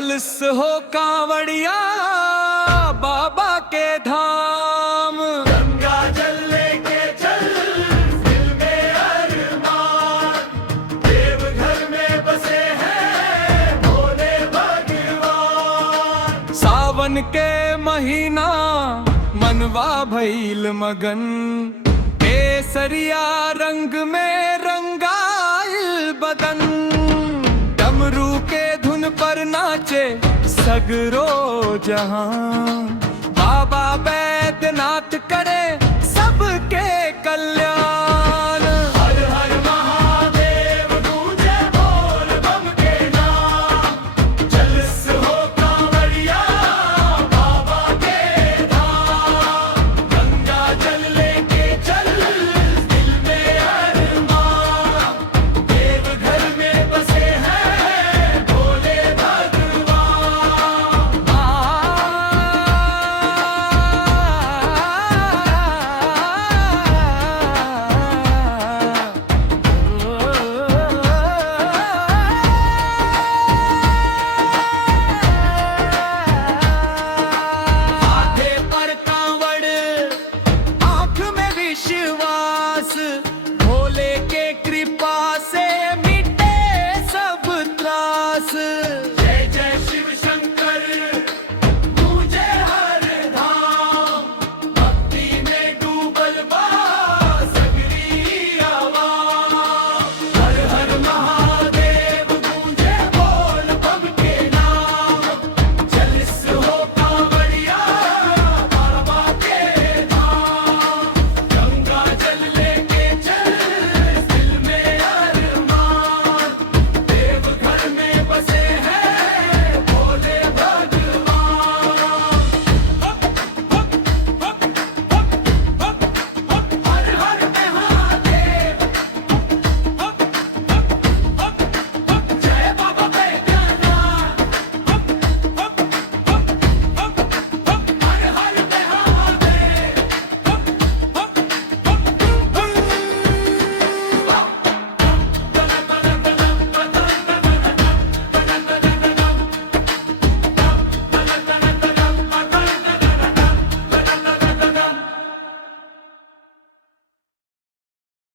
कलश हो कांवड़िया बाबा के धाम। गंगा जल लेके चल दिल में अरमान, देवघर में बसे हैं भोले भगवान। सावन के महीना मनवा भइल मगन, केसरिया रंग में रंगाइल बदन। डमरू के धुन पर नाचे सगरो जहां, बाबा बैद्यनाथ करे